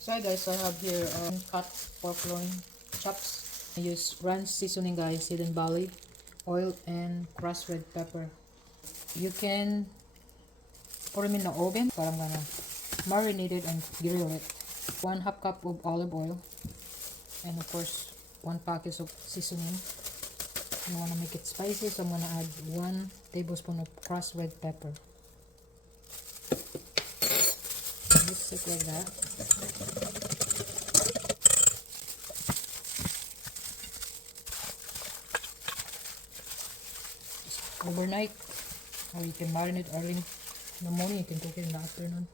So hi guys, I have here cut pork loin chops. I use ranch seasoning guys, hidden barley, oil, and crushed red pepper. You can put them in the oven, but I'm gonna marinate it and grill it. 1/2 cup of olive oil, and of course 1 package of seasoning. I wanna make it spicy, so I'm gonna add 1 tablespoon of crushed red pepper. Mix it like that. Overnight, or you can marinate early in the morning, you can cook it in the afternoon.